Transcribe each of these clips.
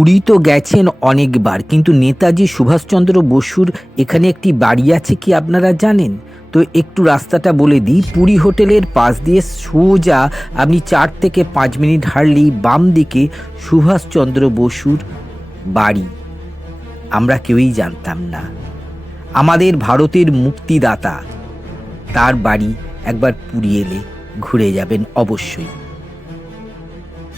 পুরী তো গেছেন অনেকবার, কিন্তু নেতাজি সুভাষচন্দ্র বসুর এখানে একটি বাড়ি আছে কি আপনারা জানেন? তো একটু রাস্তাটা বলে দিই, পুরী হোটেলের পাশ দিয়ে সোজা আপনি চার থেকে পাঁচ মিনিট হাঁটলেই বাম দিকে সুভাষচন্দ্র বসুর বাড়ি। আমরা কেউই জানতাম না। আমাদের ভারতের মুক্তিদাতা, তার বাড়ি একবার পুরী এলে ঘুরে যাবেন অবশ্যই।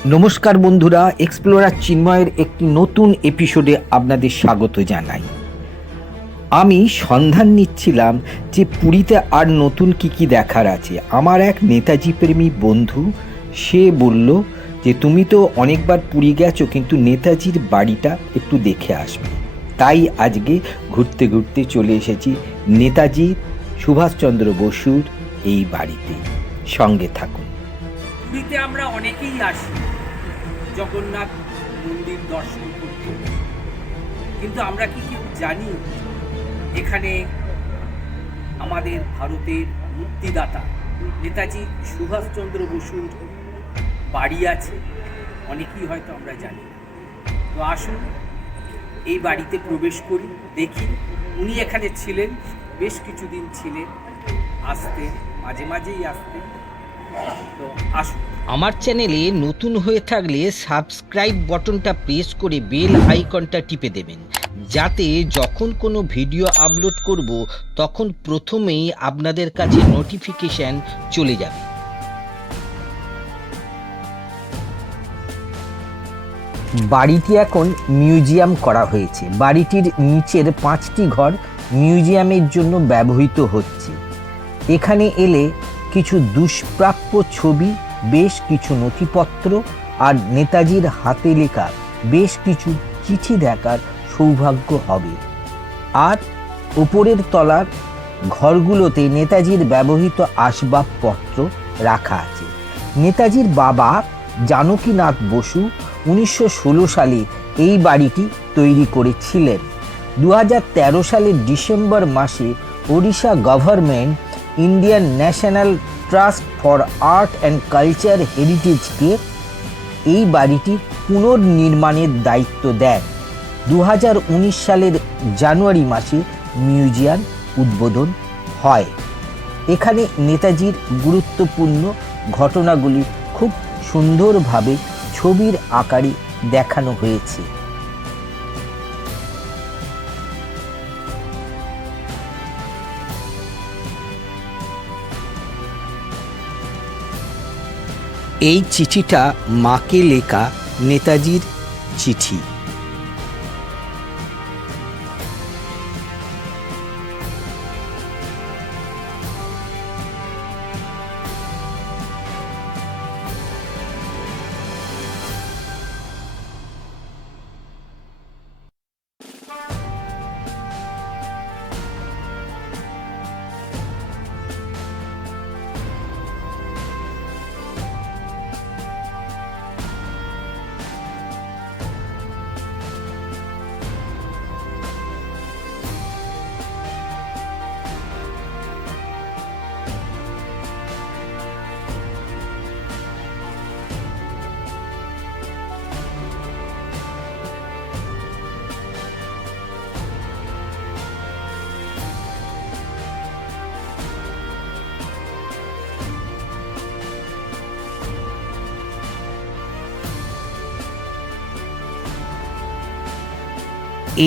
নমস্কার বন্ধুরা এক্সপ্লোরার চিন্ময়ের একটি নতুন এপিসোডে আপনাদের স্বাগত জানাই। আমি সন্ধান নিচ্ছিলাম যে পুরীতে আর নতুন কি কি দেখার আছে। আমার এক নেতাজি প্রেমী বন্ধু, সে বলল যে, তুমি তো অনেকবার পুরী গেছো, কিন্তু নেতাজির বাড়িটা একটু দেখে আসবে। তাই আজকে ঘুরতে ঘুরতে চলে এসেছি নেতাজি সুভাষচন্দ্র বসুর এই বাড়িতে। সঙ্গে থাকুন। পুরীতে আমরা অনেকেই আসি। জগন্নাথ মন্দির দর্শন করতে। কিন্তু আমরা কি কেউ জানি এখানে আমাদের ভারতের মুক্তিদাতা নেতাজি সুভাষচন্দ্র বসুর বাড়ি আছে? অনেকেই হয়তো আমরা জানি। তো আসুন, এই বাড়িতে প্রবেশ করি, দেখি উনি এখানে ছিলেন, বেশ কিছুদিন ছিলেন, আসতেন, মাঝে মাঝেই আসতেন। তো আসুন। আমার চ্যানেলে নতুন হয়ে থাকলে সাবস্ক্রাইব বটনটা প্রেস করে বেল আইকনটা টিপে দেবেন। যাতে যখন কোনো ভিডিও আপলোড করব তখন প্রথমেই আপনাদের কাছে নোটিফিকেশন চলে যাবে। বাড়িটি এখন মিউজিয়াম করা হয়েছে। বাড়িটির নিচের পাঁচটি ঘর মিউজিয়ামের জন্য ব্যবহৃত হচ্ছে। এখানে এলে কিছু দুষ্প্রাপ্য ছবি, বেশ কিছু নথিপত্র আর নেতাজির হাতে লেখা বেশ কিছু চিঠি দেখার সৌভাগ্য হবে। আর ওপরের তলার ঘরগুলোতে নেতাজির ব্যবহৃত আসবাবপত্র রাখা আছে। নেতাজির বাবা জানকীনাথ বসু উনিশশো ষোলো সালে এই বাড়িটি তৈরি করেছিলেন। দু হাজার তেরো সালের ডিসেম্বর মাসে Odisha government Indian National Trust for Art and Culture হেরিটেজকে এই বাড়িটি পুনর্নির্মাণের দায়িত্ব দেন দু সালের জানুয়ারি মাসে মিউজিয়াম উদ্বোধন হয়। এখানে নেতাজির গুরুত্বপূর্ণ ঘটনাগুলি খুব সুন্দরভাবে ছবির আকারে দেখানো হয়েছে। এই চিঠিটা মাকে লেখা নেতাজির চিঠি।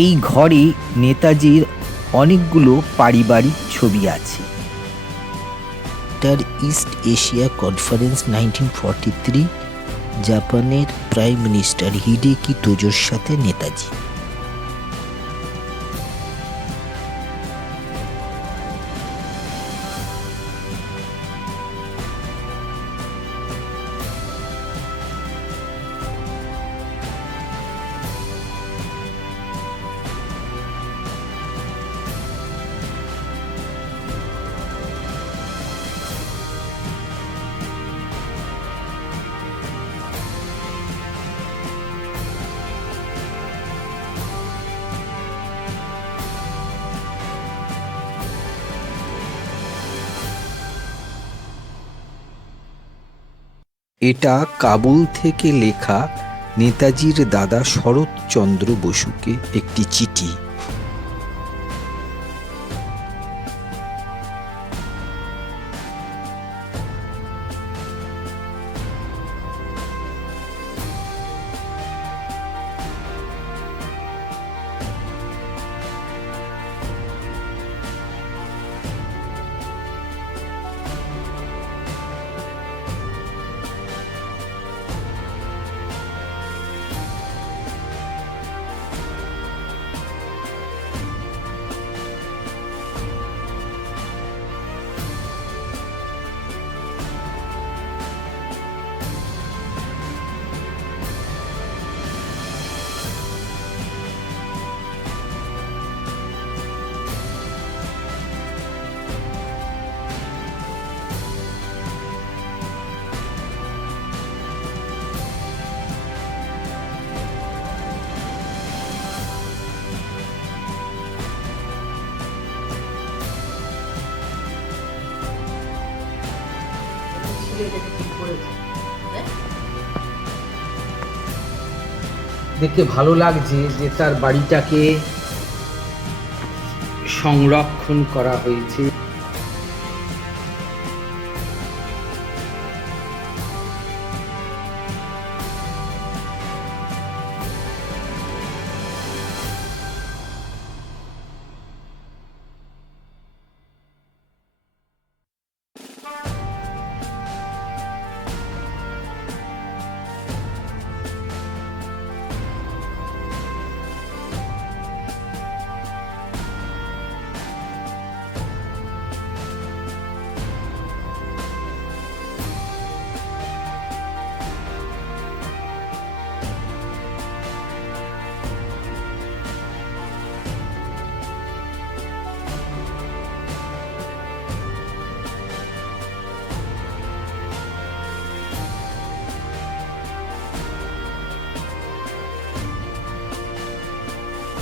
এই ঘরে নেতাজির অনেকগুলো পারিবারিক ছবি আছে। তার East Asia Conference nineteen forty three, জাপানের প্রাইম মিনিস্টার হিডেকি তোজোর সাথে নেতাজি। এটা কাবুল থেকে লেখা নেতাজির দাদা শরৎচন্দ্র বসুকে একটি চিঠি। দেখতে ভালো লাগছে যে তার বাড়িটাকে সংরক্ষণ করা হয়েছে।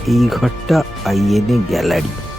এই ঘরটা আইএনএ গ্যালারি।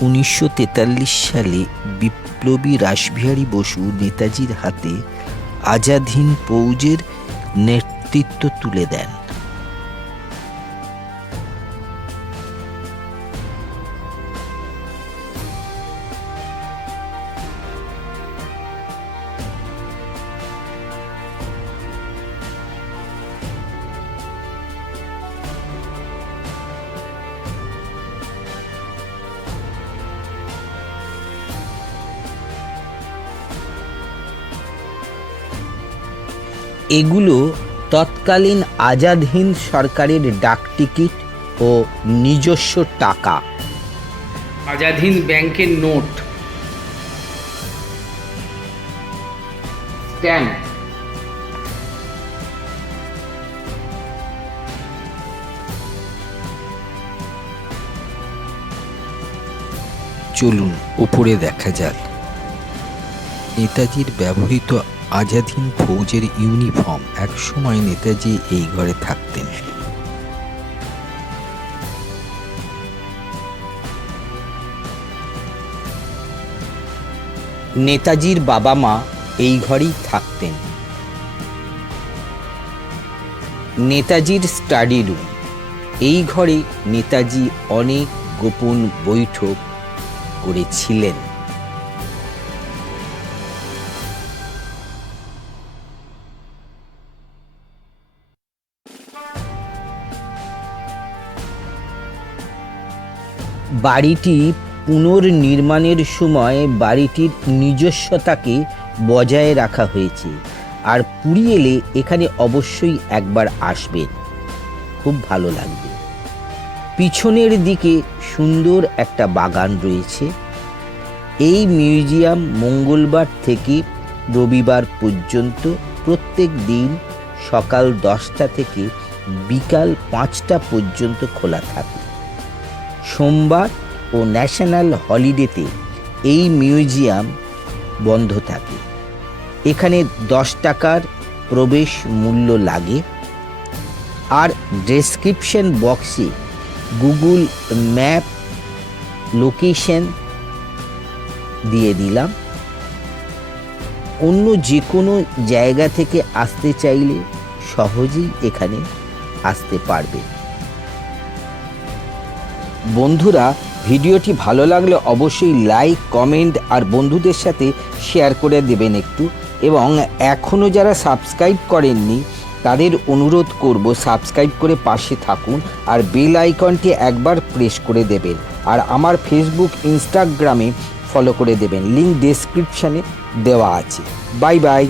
উনিশশো তেতাল্লিশ সালে বিপ্লবী রাসবিহারী বসু নেতাজির হাতে আজাদ হিন্দ ফৌজের নেতৃত্ব তুলে দেন। এগুলো তৎকালীন আজাদ হিন্দ সরকারের ডাকটিকিট ও নিজস্ব টাকা। আজাদ হিন্দ ব্যাংকের নোট। স্ট্যাম্প। চলুন উপরে দেখা যাক। নেতাজির ব্যবহৃত আজাদ হিন্দ ফৌজের ইউনিফর্ম একসময় নেতাজি এই ঘরে থাকতেন। নেতাজির বাবা মা এই ঘরেই থাকতেন। নেতাজির স্টাডি রুম, এই ঘরে নেতাজি অনেক গোপন বৈঠক করেছিলেন। বাড়িটি পুনর্নির্মাণের সময় বাড়িটির নিজস্বতাকে বজায় রাখা হয়েছে। আর পুরী এলে এখানে অবশ্যই একবার আসবেন। খুব ভালো লাগবে। পিছনের দিকে সুন্দর একটা বাগান রয়েছে। এই মিউজিয়াম মঙ্গলবার থেকে রবিবার পর্যন্ত প্রত্যেক দিন সকাল দশটা থেকে বিকাল পাঁচটা পর্যন্ত খোলা থাকে। সোমবার ও ন্যাশনাল হলিডেতে এই মিউজিয়াম বন্ধ থাকে। এখানে দশ টাকার প্রবেশ মূল্য লাগে। আর ডেসক্রিপশন বক্সে গুগল ম্যাপ লোকেশন দিয়ে দিলাম। অন্য যে কোনো জায়গা থেকে আসতে চাইলে সহজেই এখানে আসতে পারবে। বন্ধুরা, ভিডিওটি ভালো লাগলে অবশ্যই লাইক কমেন্ট আর বন্ধুদের সাথে শেয়ার করে দেবেন একটু। এবং এখনও যারা সাবস্ক্রাইব করেননি, তাদের অনুরোধ করব সাবস্ক্রাইব করে পাশে থাকুন আর বেল আইকনটি একবার প্রেস করে দেবেন। আর আমার ফেসবুক ইনস্টাগ্রামে ফলো করে দেবেন। লিঙ্ক ডেসক্রিপশানে দেওয়া আছে। Bye bye